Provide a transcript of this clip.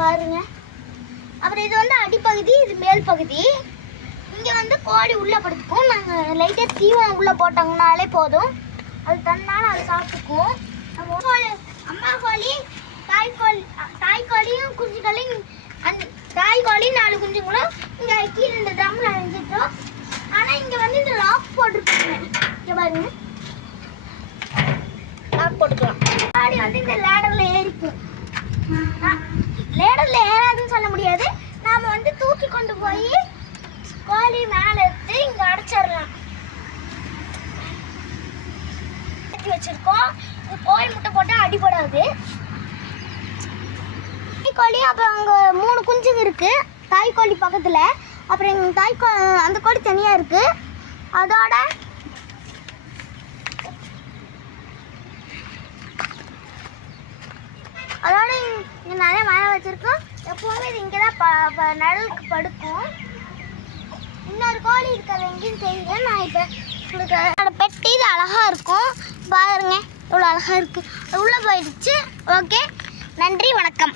பாருங்க. அப்புறம் இது வந்து அடிப்பகுதி, இது மேல் பகுதி. இங்கே வந்து கோழி உள்ளே படுத்துக்கும். நாங்கள் லைட்டாக தீவனம் உள்ளே போட்டாங்கனாலே போதும், அது தன்னால அது சாப்பிட்டுக்கும். அம்மா கோழி, தாய்க்கோழியும் குஞ்சுகளையும், அந்த தாய்க்கோழி 4 குஞ்சுங்களும் இங்கே கீழே இந்த ட்ரம்மில் அணிஞ்சிட்டோம். ஆனால் இங்கே வந்து இந்த லாக் போட்டுருக்காங்க. இங்கே பாருங்க, லாக் போட்டுக்கலாம். கோழி வந்து இந்த லேடரில் ஏறிக்கும். லேடரில் ஏறாதுன்னு சொல்ல முடியாது. நாம் வந்து தூக்கி கொண்டு போய் கோழி மேலே எடுத்து இங்கே அடைச்சிடலாம். வச்சிருக்கோம். கோழி முட்டை போட்டால் அடிபடாது. கோழி அப்புறம் அங்கே 3 குஞ்சுங்க இருக்கு, தாய்க்கோழி பக்கத்தில். அப்புறம் எங்கள் அந்த கோழி தனியாக இருக்கு. அதோட இங்கே நிறைய மரம் வச்சிருக்கோம். எப்போவுமே இது இங்கே தான் நடுவுக்கு படுக்கும். இன்னொரு கோழி இருக்கிறது எங்கேயும் தெரியல. நான் இப்போ என்னோட பெட்டி இது அழகாக இருக்கும் பாருங்க, இவ்வளோ அழகாக இருக்குது. உள்ளே போயிடுச்சு. ஓகே, நன்றி, வணக்கம்.